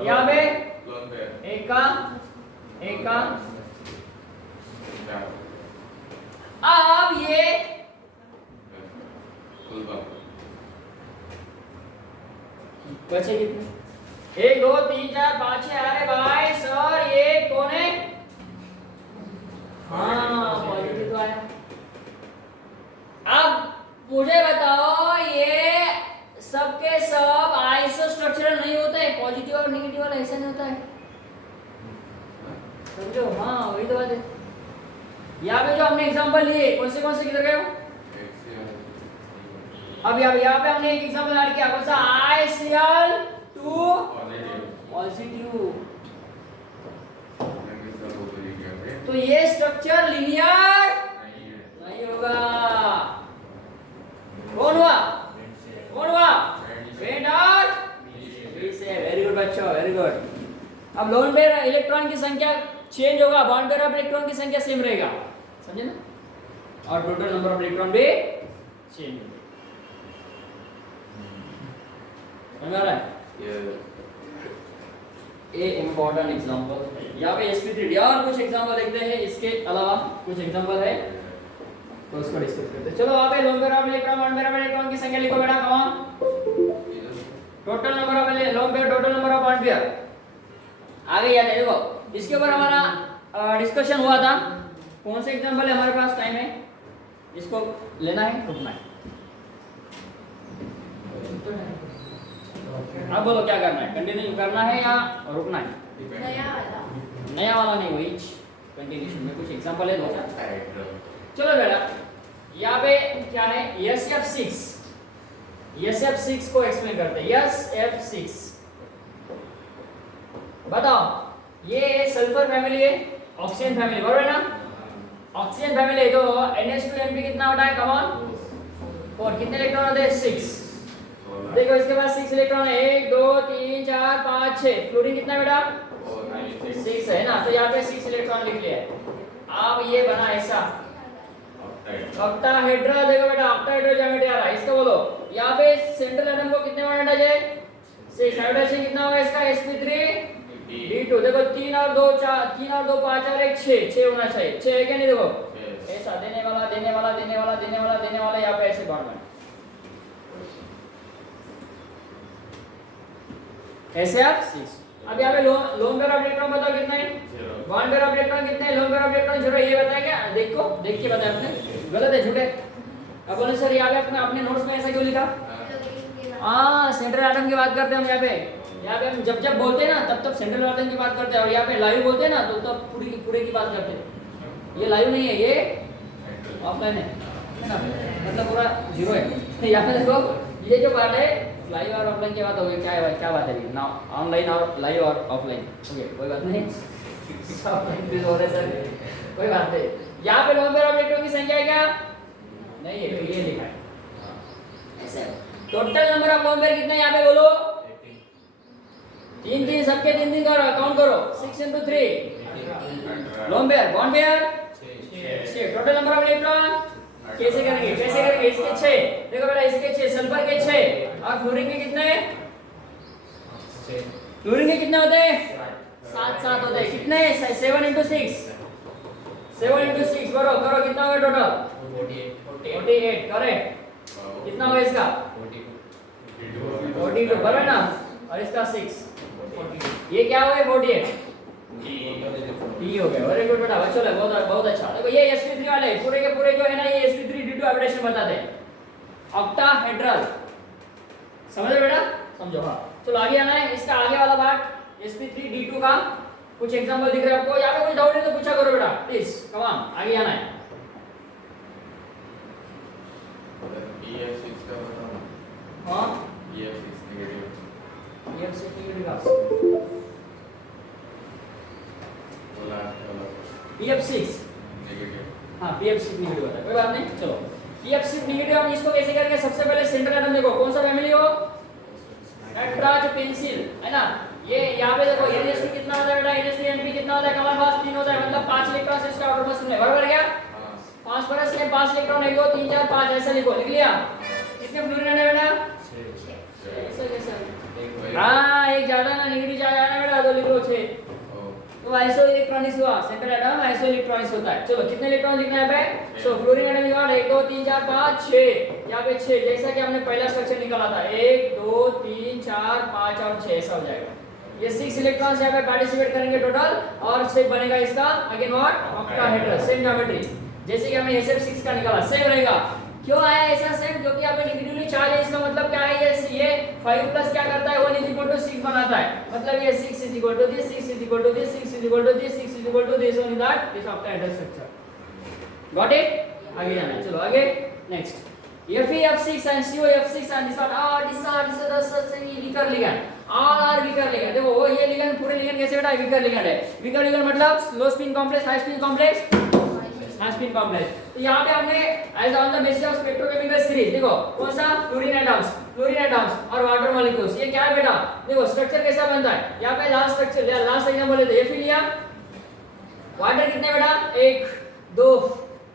यहाँ पे एक का अब ये बचे कितने 1 2 3 4 5 6 अरे भाई सर ये कौन है हाँ पॉजिटिव तो आया अब मुझे बताओ ये सबके सब आइसो स्ट्रक्चरल नहीं होते हैं पॉजिटिव और नेगेटिव वाला ऐसा नहीं होता है समझो हाँ वही तो बात है यहाँ पे जो हमने एग्जांपल लिए कौन से किधर गए हो अब यहाँ पे हमने एक एग्जांपल ऐड किया कौन सा ICl2 पॉजिटिव। मैंने सब वो तो ये क्या है तो ये स्ट्रक्चर लीनियर नहीं है नहीं होगा। कौन हुआ? कौन हुआ? बेंड और बी से। वेरी गुड बच्चों, वेरी गुड। अब लोन पेयर इलेक्ट्रॉन की संख्या चेंज होगा, बॉन्ड पेयर ऑफ इलेक्ट्रॉन की संख्या सेम रहेगा, समझे ना? और टोटल नंबर ऑफ इलेक्ट्रॉन भी चेंज होगा। समझ आ रहा है? ये इम्पोर्टेंट एग्जांपल है। यहाँ पे sp3 और कुछ एग्जांपल देखते हैं, इसके अलावा कुछ एग्जांपल है तो उसको डिस्कस करते हैं। चलो यहाँ पे lone pair of electron, bond pair of electron की संख्या लिखो बेटा। कौन? Total number of lone pair, total number of bond pair. आगे याद है, देखो इसके ऊपर हमारा डिस्कशन हुआ था। कौन से एग्जांपल है हमारे पास? टाइम है, इसको लेना है, रुकना है। अब बोलो क्या करना है? कंटिन्यू करना है या रुकना है? नया वाला नहीं, वही कंटिन्यूशन में कुछ एग्जांपल है, दो चार। चलो बेटा यहाँ पे क्या है? SF6, SF6 को एक्सप्लेन करते हैं। SF6 बताओ, ये सल्फर फैमिली है, ऑक्सीजन फैमिली, बराबर है ना? ऑक्सीजन फैमिली है तो NH2NP कितना होता है? Come on 4। कितने इलेक्ट्रॉन होते हैं? 6। देखो इसके पास 6 इलेक्ट्रॉन है, 1 2 3 4 5 6। फ्लोरीन कितना बेटा? 6 है ना, तो यहाँ पे 6 इलेक्ट्रॉन लिख लिया है। अब ये बना ऐसा ऑक्टाहेड्रल। देखो बेटा ऑक्टाहेड्रल ज्योमेट्री आ रहा है, इसका बोलो यहाँ पे सेंट्रल एटम को कितने बार हटाए? 6। हाइड्रोजन कितना होगा इसका? sp3d2। देखो 3 और 2 4, 3 और 2 5 और 1 6 होना चाहिए। 6 है क्या? नहीं, देखो ऐसा देने वाला देने वाला देने वाला देने वाला देने वाला, यहाँ पे ऐसे बॉन्ड बना SF6। अब यहाँ पे लोन पेयर ऑफ इलेक्ट्रॉन बताओ कितना है? बॉन्ड पेयर ऑफ इलेक्ट्रॉन कितने हैं? Lone pair of electron 0। ये बताया क्या? देखो देख के बताया आपने, गलत है, झूठे। अब बोले सर यहाँ पे आपने अपने नोट्स में ऐसा क्यों लिखा? हाँ, सेंट्रल एटम की बात करते हैं हम यहाँ पे हम जब बोलते हैं ना तब सेंट्रल एटम की बात करते हैं, और यहाँ पे लाइव बोलते हैं ना तो तब पूरे की बात करते हैं। ये लाइव नहीं है, ये ऑफलाइन है ना, मतलब पूरा 0 है। यहाँ पे देखो ये जो बात है लाइव और ऑफलाइन की बात हो गई। क्या बात है ना? ऑनलाइन और लाइव और ऑफलाइन। ओके, कोई बात नहीं, सब कंफ्यूज हो रहे सर, कोई बात नहीं। यहाँ पे लोन पेयर ऑफ इलेक्ट्रॉन की संख्या है क्या? नहीं है, तो ये लिखा है ऐसे। Total number of lone pair कितना है यहाँ पे बोलो? 3 सबके 3 करो, काउंट करो। 6 into 3 loan pair, bond pair 6। Total number of electron कैसे करेंगे? इसके 6। देखो बेटा इसके 6, सल्फर के 6 और फ्लोरीन के कितने? फ्लोरीन के कितने होते हैं? 7 होते हैं। कितने? 7 into 6, 7 into 6 करो कितना होगा टोटल? 48 करेक्ट। कितना होगा इसका? 42 बराबर ना, और इसका 6। ये क्या हो गया? 48 टी हो गया। वेरी गुड बेटा, बच्चों ले बहुत अच्छा। देखो ये sp3 वाले पूरे के पूरे जो है ना, ये sp3d2 हाइब्रिडेशन बताते हैं, ऑक्टाहेड्रल। समझ रहे बेटा? समझो। हाँ चलो आगे आना है। इसका आगे वाला पार्ट sp3d2 का कुछ एग्जांपल दिख रहे हैं आपको? यहाँ पे कुछ डाउट है तो पूछा करो बेटा प्लीज, कम ऑन, आगे आना है। EF6 का बताओ ना। हाँ EF6 नेगेटिव। EF6 नेगेटिव का EF6 नेगेटिव। हाँ PF6 नेगेटिव होता है, कोई बात नहीं। चलो PF6 नेगेटिव हम इसको कैसे करेंगे? सबसे पहले सेंट्रल एटम देखो, कौन सा फैमिली हो? टेट्रापेंसिल है ना। ये यहाँ पे देखो NH3 कितना होता है बेटा? NH3NP कितना होता है? हमारे पास 3 होता है, मतलब 5 इलेक्ट्रॉन इसका ऑटोनॉमस में, बराबर क्या? 5 पर से 5 इलेक्ट्रॉन 1 2 3 4 5 ऐसा लिखो। लिख लिया? कितने फ्लोरीन है बेटा? 6। कैसे? हाँ एक ज्यादा ना, नेगेटिव ज्यादा है बेटा, तो लिख लो 6। तो आइसो इलेक्ट्रॉनिक्स हुआ, सेंट्रल एटम आइसो इलेक्ट्रॉनिक्स होता है। चलो कितने इलेक्ट्रॉन लिखना है पे? सो फ्लोरीन एटम निकाल 1 2 3 4 5 6। यहाँ पे 6, जैसा कि हमने पहला स्ट्रक्चर निकाला था, 1 2 3 4 5 और 6 ऐसा हो जाएगा। ये 6 इलेक्ट्रॉन्स यहाँ पे पार्टिसिपेट करेंगे टोटल, और शेप बनेगा इसका again what? Octahedral. Same geometry जैसे कि हमने SF6 का निकाला, सेम रहेगा। क्यों आया ऐसा सेम? क्योंकि यहाँ पे नेगेटिवली चार्ज है। इसका मतलब क्या है? ये 5 प्लस क्या करता है? 1 = 6 बनाता है। मतलब ये 6 = this, 6 = this, 6 = this, 6 = this, only that this octahedral structure. Got it? आगे जाना है। चलो आगे next Fe(F6) and CO(F6) and this are weaker ligand. All are weaker ligand. देखो वो ये ligand पूरे ligand कैसे बेटा weaker ligand है. Weaker ligand मतलब low spin complex, high spin complex, high spin complex. तो यहाँ पे हमने as on the basis of spectrochemical series देखो कौन सा fluorine atoms और water molecules. ये क्या है बेटा? देखो स्ट्रक्चर कैसा बनता है. यहाँ पे लास्ट स्ट्रक्चर लास्ट एग्जांपल लेते हैं. Fe लिया. वाटर कितने बेटा? 1 2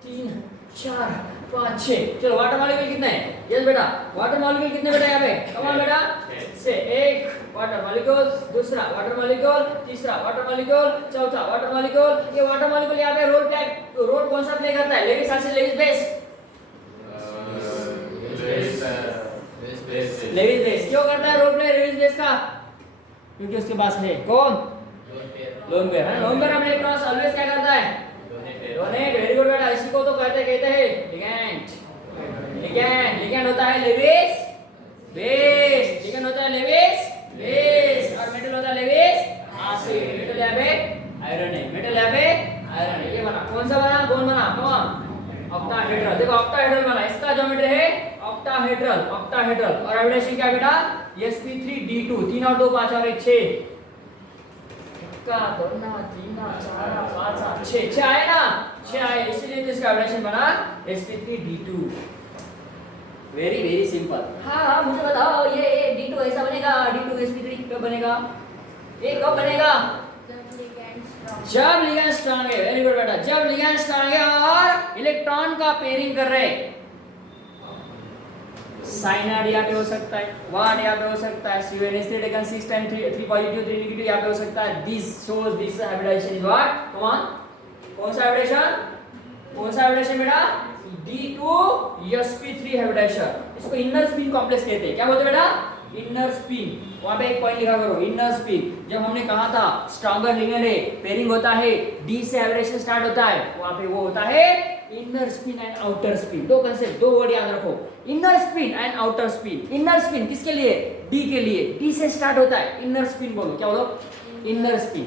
3 4 5 6. चलो वाटर मॉलिक्यूल कितने हैं? यस बेटा वाटर मॉलिक्यूल कितने बेटा यहाँ पे? कमाल बेटा से एक वाटर मॉलिक्यूल, दूसरा वाटर मॉलिक्यूल, तीसरा वाटर मॉलिक्यूल, चौथा वाटर मॉलिक्यूल. ये वाटर मॉलिक्यूल यहाँ पे रोल कौन सा प्ले करता है? लेविस एसिड लेविस बेस क्यों करता है रोल प्ले लेविस बेस का? क्योंकि उसके पास है कौन? लोन पेयर है. लोन पेयर अपने इलेक्ट्रॉन्स ऑलवेज क्या करता है? डोनेट. वेरी गुड बेटा. इसी को तो कहते हैं लिगैंड. लिगैंड होता है लेविस बेस. लिगैंड होता है लेविस बेस और मेटल होता है लेविस एसिड. मेटल यहाँ पे आयरन है. मेटल यहाँ पे आयरन है. ये बना कौन सा बना? कौन बना? कौन? ऑक्टाहेड्रल. देखो ऑक्टाहेड्रल बना. इसका ज्योमेट्री है ऑक्टाहेड्रल. और हाइब्रिडेशन क्या बेटा? sp3d2. 3 और 2 5 और 1 6 का 2 3 4 5 7 6 आए ना. 6 आए इसलिए तो इसका हाइब्रिडेशन बना sp3d2. Very simple. हाँ मुझे बताओ ये d2 ऐसा बनेगा. d2 sp3 कब बनेगा? ये कब बनेगा? जब लिगैंड स्ट्रांग है. वेरी गुड बेटा. जब लिगैंड स्ट्रांग है और इलेक्ट्रॉन का पेयरिंग कर रहे. साइनाइड यहाँ पे हो सकता है, वाट यहाँ पे हो सकता है, CuNH3 taken 6 times 3 positive 3 negative यहाँ पे हो सकता है. This shows this hybridization is what? Come on. कौन सा हाइब्रिडेशन? कौन सा हाइब्रिडेशन बेटा? D2sp3 hybridisation. इसको इनर स्पिन कॉम्प्लेक्स कहते हैं. क्या बोलते हैं बेटा? Inner spin. वहां पे एक पॉइंट लिखा करो इनर स्पिन. जब हमने कहा था स्ट्रॉन्गर लिगैंड है, पेयरिंग होता है, D से हाइब्रिडेशन स्टार्ट होता है, वहां पे वो होता है inner spin and outer spin. दो कंसेप्ट, दो वर्ड याद रखो. Inner spin and outer spin. Inner spin किसके लिए? D के लिए. D से स्टार्ट होता है. इनर स्पिन बोलो. क्या बोलो? Inner spin.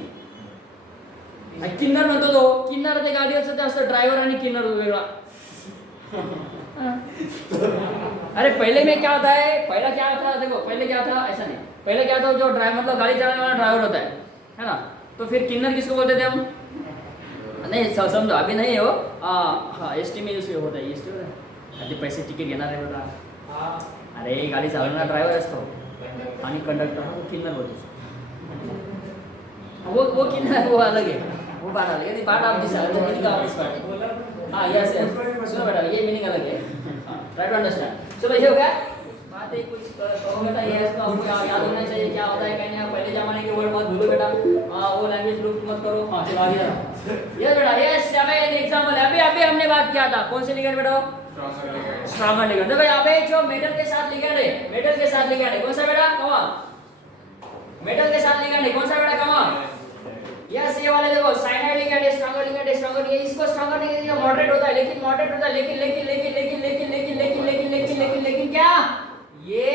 किन्नर म्हणतो तो. किन्नर ते गाडी असतं ड्रायव्हर आणि किन्नर वेगळा. अरे पहले में क्या होता है? पहला क्या था? देखो पहले क्या था? ऐसा नहीं. पहले क्या था? जो ड्राइवर मतलब गाड़ी चलाने वाला ड्राइवर होता है ना. तो फिर किन्नर किसको बोलते थे हम? नहीं समझो अभी नहीं हो. हाँ एसटी में उसके होता है. एसटी होता है आधी पैसे तिकीट घेणार आहे बेटा. अरे गाडी चालवणारा ड्रायव्हर असतो आणि कंडक्टर हा किन्नर बोलतो. वो किन्नर वो अलग है. वो बात अलग है. बात आप दिशा तो मेरी का ऑफिस पार्टी. हाँ यस सुनो बेटा ये मीनिंग अलग है. Right understand. चलो ये हो गया. बात है कुछ कहो बेटा. ये इसको आपको याद होना चाहिए क्या होता है क्या नहीं. पहले जमाने के वर्ड मत भूलो बेटा. वो लैंग्वेज लूप मत करो. हाँ चलो आगे यस बेटा. यस यहाँ पे एग्जांपल अभी हमने बात किया था. कौन से लिगैंड बेटा? Stronger ligand. देखो यहाँ पे जो मेटल के साथ लिगैंड है, मेटल के साथ लिगैंड है कौन सा बेटा? कौन? मेटल के साथ लिगैंड है कौन सा बेटा? कौन? यस ये वाले देखो साइनाइड लिगैंड है, स्ट्रॉन्गर लिगैंड है. स्ट्रॉन्गर ये इसको स्ट्रॉन्गर नहीं कहते, मॉडरेट होता है. लेकिन मॉडरेट होता है लेकिन क्या ये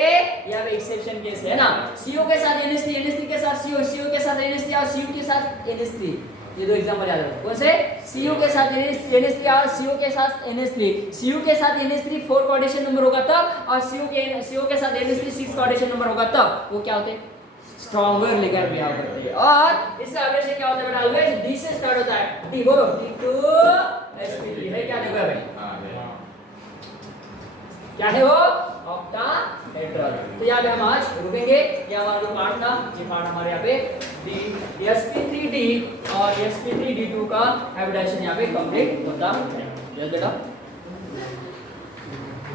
यहाँ पे एक्सेप्शन केस है ना. CO के साथ NH3, NH3 के साथ CO, CO के साथ NH3 और CO के साथ NH3. ये दो एग्जांपल याद रखो. कौन से? CO के साथ NH3 और CO के साथ NH3. CO के साथ NH3 4 कोऑर्डिनेशन नंबर होगा तब, और CO के साद NH3 6 कोऑर्डिनेशन नंबर होगा तब वो क्या होते हैं? स्ट्रॉन्गर लिगैंड बिहेव करते हैं. और इसका हाइब्रिडेशन क्या होता है बेटा? ऑलवेज D से स्टार्ट होता है. D बोलो. D2sp3 है क्या? देखो भाई क्या है वो? ऑक्टाहेड्रल. तो यहाँ पे हम आज रुकेंगे. ये हमारा जो पार्ट था, ये पार्ट हमारे यहाँ पे sp3d और sp3d2 का हाइब्रिडेशन यहाँ पे कंप्लीट होता है. यस बेटा.